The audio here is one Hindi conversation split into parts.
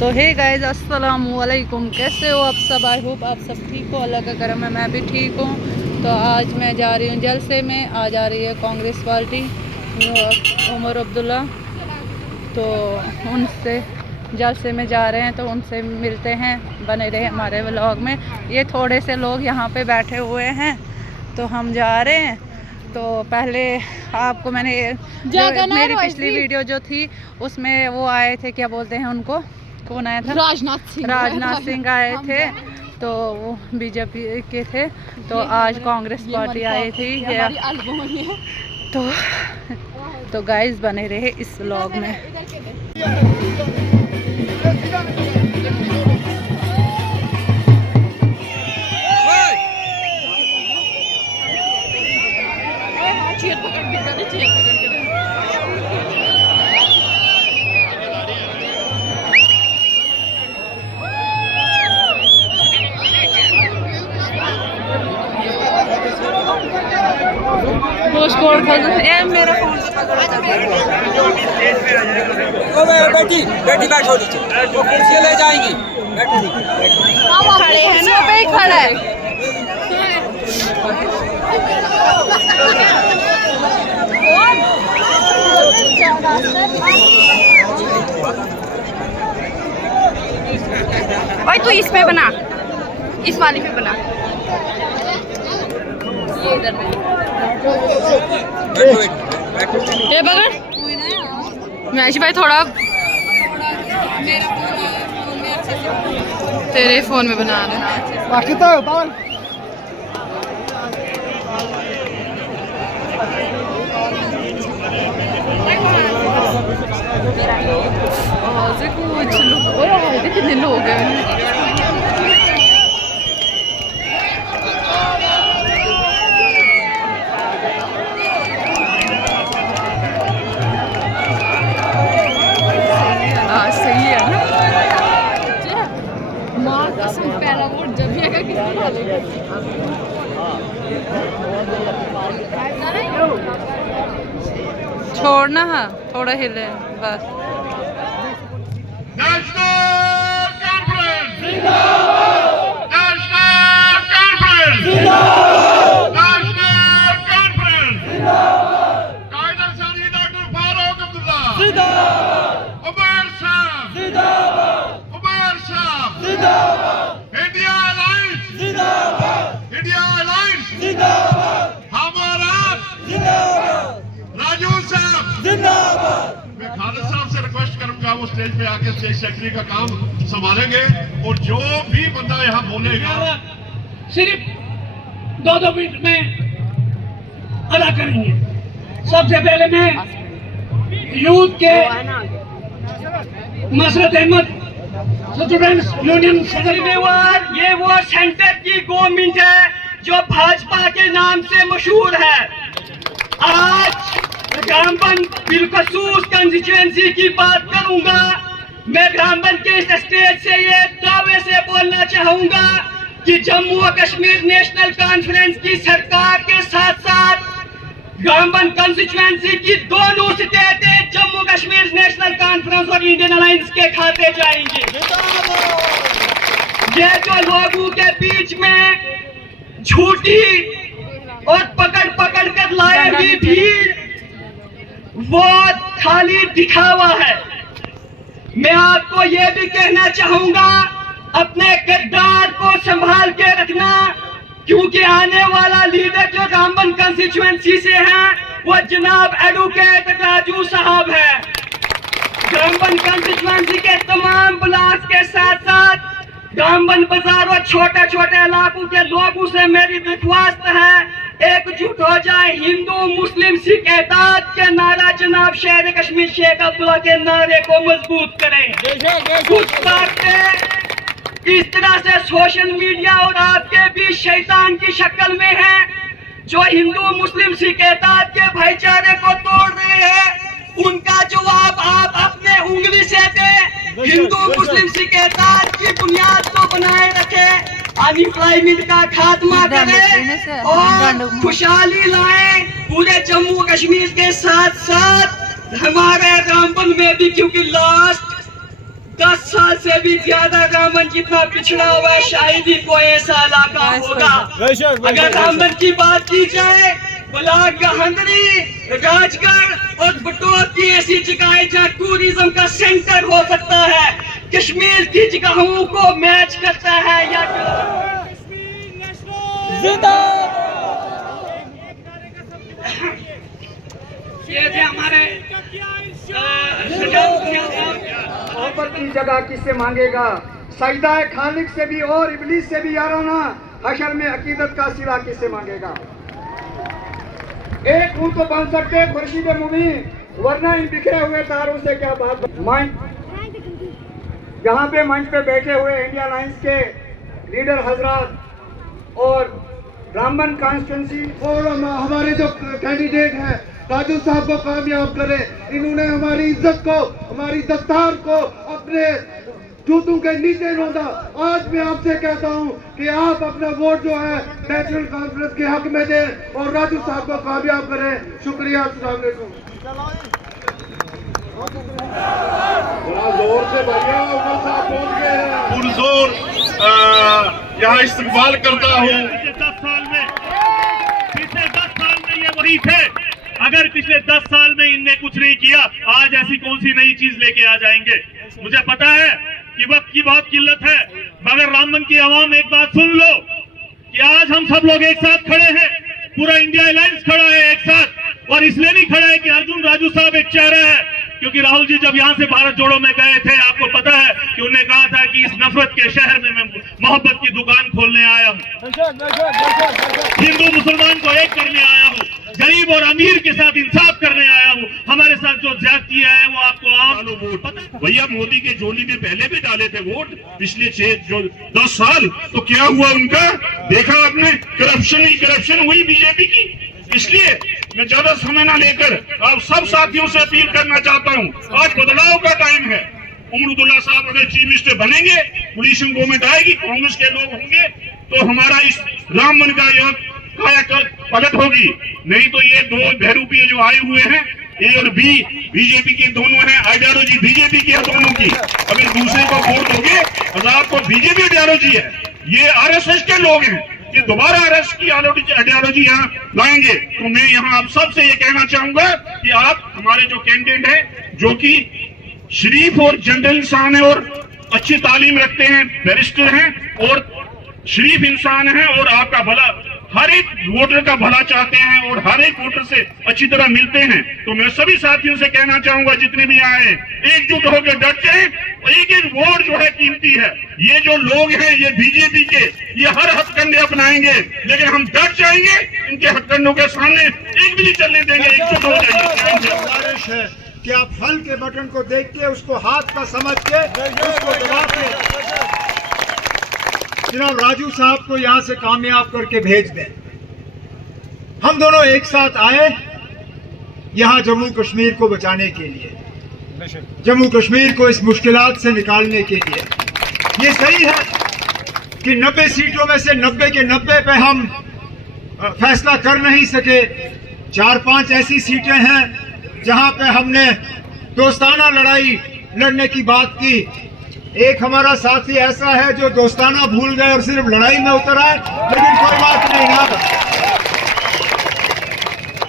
तो हे गाइस अस्सलाम वालेकुम, कैसे हो आप सब? आई होप आप सब ठीक हो, अल्लाह का करम है, मैं भी ठीक हूँ। तो आज मैं जा रही हूँ जलसे में। आज आ रही है कांग्रेस पार्टी, उमर अब्दुल्ला। तो उनसे जलसे में जा रहे हैं, तो उनसे मिलते हैं। बने रहे हमारे व्लॉग में। ये थोड़े से लोग यहाँ पे बैठे हुए हैं, तो हम जा रहे हैं। तो पहले आपको मैंने मेरी पिछली वीडियो जो थी उसमें वो आए थे, क्या बोलते हैं उनको, कौन आया था? राजनाथ सिंह आए थे। तो वो बीजेपी के थे। तो आज कांग्रेस पार्टी आई थी। तो गाइस बने रहे इस व्लॉग में। मेरा फोन बेटी बैठो नीचे, वो कुर्सी ले जाएंगी। खड़े हैं ना, पे खड़ा है। भाई तू इस पे बना, इस वाली पे बना। ये इधर में ये बगल मैशी भाई थोड़ा तेरे फोन में बना रहे। बाकी तो कुछ कितने लोग हैं। सही है ना? माँ कसम पहला वोट जब भी आएगा किसको डालेगा? छोड़ना है, थोड़ा हिले बस। वो स्टेज पे आके स्टेज सेक्रेटरी का काम संभालेंगे और जो भी बंदा यहाँ बोलेगा सिर्फ 2-2 मिनट में अदा करेंगे। सबसे पहले मैं यूथ के मसरत अहमद स्टूडेंट्स यूनियन ये वो सेंटर की गवर्नमेंट है जो भाजपा के नाम से मशहूर है। आज ग्रामबन बिलखसूस कंस्टिट्यूएंसी की बात करूंगा। मैं ग्रामबन के इस स्टेज से ये दावे से बोलना चाहूंगा कि जम्मू और कश्मीर नेशनल कॉन्फ्रेंस की सरकार के साथ साथ ग्रामबन कंस्टिट्यूएंसी की दोनों स्टेटें जम्मू कश्मीर नेशनल कॉन्फ्रेंस और इंडियन अलायंस के खाते जाएंगे। ये जो लोगों के बीच में झूठी और पकड़ कर लाए हुई भीड़ वो खाली दिखावा है। मैं आपको ये भी कहना चाहूंगा, अपने किरदार को संभाल के रखना, क्योंकि आने वाला लीडर जो रामबन कंस्टिट्यूएंसी से है वो जनाब एडवोकेट राजू साहब है। रामबन कंस्टिट्यूएंसी के तमाम ब्लॉक के साथ साथ रामबन बाजार और छोटे इलाकों के लोगों से मेरी दरख्वास्त है, एकजुट हो जाए, हिंदू मुस्लिम सिख एतवाद के नारा जनाब शेर कश्मीर शेख अब्दुल्ला के नारे को मजबूत करें। कुछ बातें इस तरह से सोशल मीडिया और आपके बीच शैतान की शक्ल में है जो हिंदू मुस्लिम सिख एतवाद के भाईचारे को तोड़ रहे हैं। उनका जवाब आप अपने उंगली से दें। हिंदू मुस्लिम सिख एतवाद की बुनियाद को बनाए रखें, अनएम्प्लॉयमेंट का खात्मा करें और खुशहाली लाएं पूरे जम्मू कश्मीर के साथ साथ हमारे रामबन में भी, क्योंकि लास्ट 10 साल से भी ज्यादा रामबन जितना पिछड़ा हुआ है शायद ही कोई ऐसा इलाका होगा। अगर रामबन की बात की जाए, ब्लॉक गहंदरी, राजगढ़ और बटोर की ऐसी जगह जहाँ टूरिज्म का सेंटर हो सकता है, कश्मीर की जगहों को मैच करता है या ये थे हमारे मोहब्बत की जगह किससे मांगेगा, सजदा खालिक से भी और इबलीस से भी याराना, हशर में अकीदत का सिला किससे मांगेगा। एक हूँ तो बन सकते खुर्शीद मुबीन, वरना इन बिखरे हुए तारों से क्या बात। यहाँ पे मंच पे बैठे हुए इंडिया अलायंस के लीडर हजरात और रामबन कॉन्स्टिट्यूंसी और हमारे जो कैंडिडेट हैं राजू साहब को कामयाब करें। इन्होंने हमारी इज्जत को, हमारी दस्तार को अपने जूतों के नीचे रौंदा। आज मैं आपसे कहता हूं कि आप अपना वोट जो है नेशनल कॉन्फ्रेंस के हक में दें और राजू साहब को कामयाब करें। शुक्रिया। अस्सलाम वालेकुम। जोर से भैया उमर साहब पहुंच गए हैं। पुरजोर यहाँ इस्तेमाल करता हूँ। पिछले 10 साल में ये वही थे। अगर पिछले 10 साल में इनने कुछ नहीं किया, आज ऐसी कौन सी नई चीज लेके आ जाएंगे। मुझे पता है कि वक्त की बहुत किल्लत है, मगर रामबन की आवाम एक बात सुन लो कि आज हम सब लोग एक साथ खड़े हैं, पूरा इंडिया अलायंस खड़ा है एक साथ। और इसलिए नहीं खड़ा है कि अर्जुन राजू साहब एक चेहरा है, क्योंकि राहुल जी जब यहाँ से भारत जोड़ो में गए थे, आपको पता है कि उन्होंने कहा था कि इस नफरत के शहर में मैं मोहब्बत की दुकान खोलने आया हूँ, हिंदू मुसलमान को एक करने आया हूँ, गरीब और अमीर के साथ इंसाफ करने आया हूँ। हमारे साथ जो ज्यादती है वो आपको आम वोट भैया मोदी के झोली में पहले भी डाले थे वोट पिछले 10 साल, तो क्या हुआ उनका? देखा आपने, करप्शन ही करप्शन हुई बीजेपी की। इसलिए मैं ज्यादा समय ना लेकर आप सब साथियों से अपील करना चाहता हूँ, आज बदलाव का टाइम है। उमरुद्दुल्ला साहब अगर चीफ मिनिस्टर बनेंगे, कोलिशन गवर्नमेंट आएगी, कांग्रेस के लोग होंगे, तो हमारा इस रामबन का यह कायाकल्प पलट होगी। नहीं तो ये दो बहरूपी जो आए हुए हैं, ए और बी, बीजेपी के दोनों हैं, आइडियोलॉजी बीजेपी की है दोनों की। अगर दूसरे को वोट दोगे, आजाद को बीजेपी आइडियोलॉजी है, ये आरएसएस के लोग हैं, ये दोबारा आरएस की आइडियोलॉजी यहाँ लाएंगे। तो मैं यहाँ आप सबसे ये कहना चाहूंगा कि आप हमारे जो कैंडिडेट हैं, जो कि शरीफ और जनरल इंसान है और अच्छी तालीम रखते हैं, बैरिस्टर हैं और शरीफ इंसान हैं और आपका भला, हर एक वोटर का भला चाहते हैं और हर एक वोटर से अच्छी तरह मिलते हैं। तो मैं सभी साथियों से कहना चाहूंगा, जितने भी आए एकजुट होकर डट जाएं। एक एक वोट जो है कीमती है। ये जो लोग हैं, ये बीजेपी के, ये हर हथकंडे अपनाएंगे, लेकिन हम डट जाएंगे इनके हथकंडों के सामने, एक भी नहीं चलने देंगे। एकजुट हो जाएंगे। गुजारिश है कि आप हल के बटन को देख के, उसको हाथ का समझ के, उसको दबा के जनाब राजू साहब को यहाँ से कामयाब करके भेज दें। हम दोनों एक साथ आए यहाँ जम्मू कश्मीर को बचाने के लिए, जम्मू कश्मीर को इस मुश्किलात से निकालने के लिए। ये सही है कि 90 सीटों में से 90 के 90 पे हम फैसला कर नहीं सके। 4-5 ऐसी सीटें हैं जहाँ पे हमने दोस्ताना लड़ाई लड़ने की बात की। एक हमारा साथी ऐसा है जो दोस्ताना भूल गए और सिर्फ लड़ाई में उतर आए, लेकिन कोई बात नहीं, ना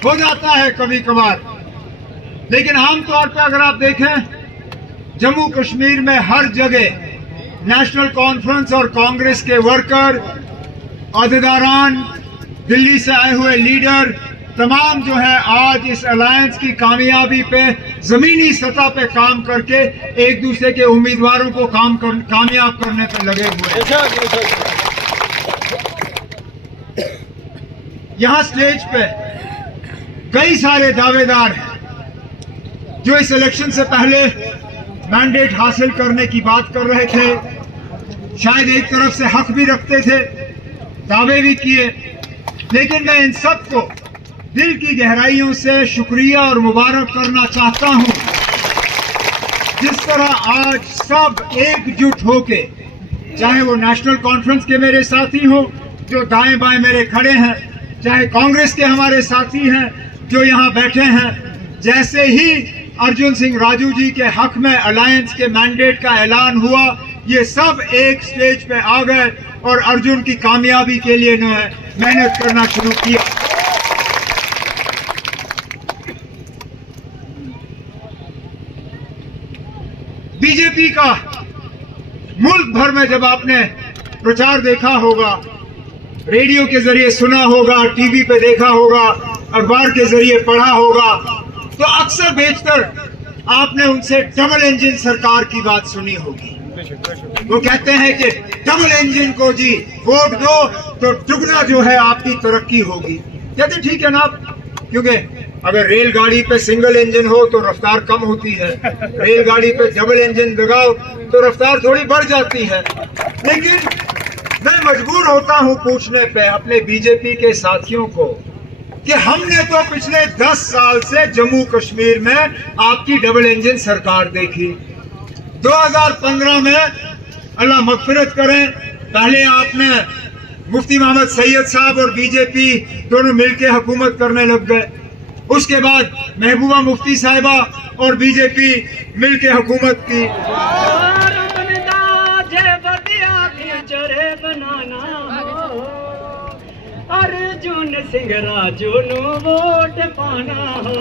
हो जाता है कभी कभार। लेकिन आमतौर पर अगर आप देखें, जम्मू कश्मीर में हर जगह नेशनल कॉन्फ्रेंस और कांग्रेस के वर्कर, अहदेदारान, दिल्ली से आए हुए लीडर, तमाम जो है आज इस अलायंस की कामयाबी पे जमीनी सतह पे काम करके एक दूसरे के उम्मीदवारों को कामयाब करने पे लगे हुए हैं। यहाँ स्टेज पे कई सारे दावेदार हैं जो इस इलेक्शन से पहले मैंडेट हासिल करने की बात कर रहे थे, शायद एक तरफ से हक भी रखते थे, दावे भी किए। लेकिन मैं इन सबको दिल की गहराइयों से शुक्रिया और मुबारक करना चाहता हूं, जिस तरह आज सब एकजुट होके, चाहे वो नेशनल कॉन्फ्रेंस के मेरे साथी हो जो दाएं बाएं मेरे खड़े हैं, चाहे कांग्रेस के हमारे साथी हैं जो यहाँ बैठे हैं, जैसे ही अर्जुन सिंह राजू जी के हक में अलायंस के मैंडेट का ऐलान हुआ, ये सब एक स्टेज पे आ गए और अर्जुन की कामयाबी के लिए इन्होंने मेहनत करना शुरू किया। बीजेपी का मुल्क भर में जब आपने प्रचार देखा होगा, रेडियो के जरिए सुना होगा, टीवी पे देखा होगा, अखबार के जरिए पढ़ा होगा, तो अक्सर बेशतर आपने उनसे डबल इंजन सरकार की बात सुनी होगी। वो कहते हैं कि डबल इंजन को जी वोट दो तो दुगना जो है आपकी तरक्की होगी। कहते ठीक है ना, क्योंकि अगर रेलगाड़ी पे सिंगल इंजन हो तो रफ्तार कम होती है, रेलगाड़ी पे डबल इंजन लगाओ तो रफ्तार थोड़ी बढ़ जाती है। लेकिन मैं मजबूर होता हूं पूछने पे अपने बीजेपी के साथियों को कि हमने तो पिछले 10 साल से जम्मू कश्मीर में आपकी डबल इंजन सरकार देखी। 2015 में अल्लाह मगफिरत करें, पहले आपने मुफ्ती मोहम्मद सैयद साहब और बीजेपी दोनों मिलकर हुकूमत करने लग गए। उसके बाद महबूबा मुफ्ती साहिबा और बीजेपी मिलकर हुकूमत की। अर्जुन सिंह राजू नु वोट पाना हो।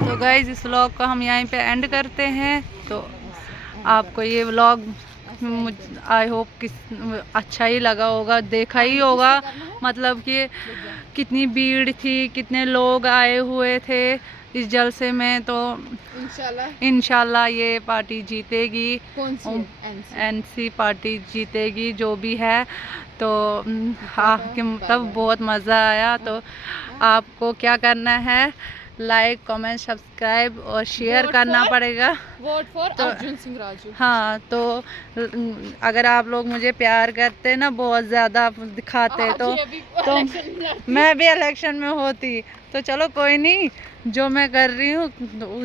तो गाइज इस व्लॉग को हम यहीं पे एंड करते हैं। तो आपको ये व्लॉग आई होप कि अच्छा ही लगा होगा, देखा ही होगा, मतलब कि कितनी भीड़ थी, कितने लोग आए हुए थे इस जलसे में। तो इंशाल्लाह ये पार्टी जीतेगी, एनसी पार्टी जीतेगी जो भी है। तो कि मतलब बहुत मज़ा आया। तो आपको क्या करना है, लाइक कमेंट सब्सक्राइब और शेयर करना पड़ेगा। Vote for Arjun Singh Raju. हाँ, तो अगर आप लोग मुझे प्यार करते ना, बहुत ज़्यादा दिखाते तो मैं भी इलेक्शन में होती। तो चलो कोई नहीं, जो मैं कर रही हूँ,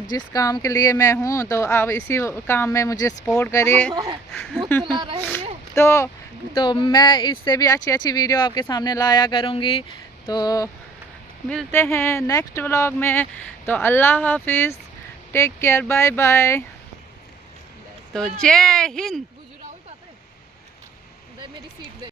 जिस काम के लिए मैं हूँ, तो आप इसी काम में मुझे सपोर्ट करिए। तो मैं इससे भी अच्छी अच्छी वीडियो आपके सामने लाया करूँगी। तो मिलते हैं नेक्स्ट व्लॉग में। तो अल्लाह हाफिज़, टेक केयर, बाय बाय। तो जय हिंद। मेरी सीट दे।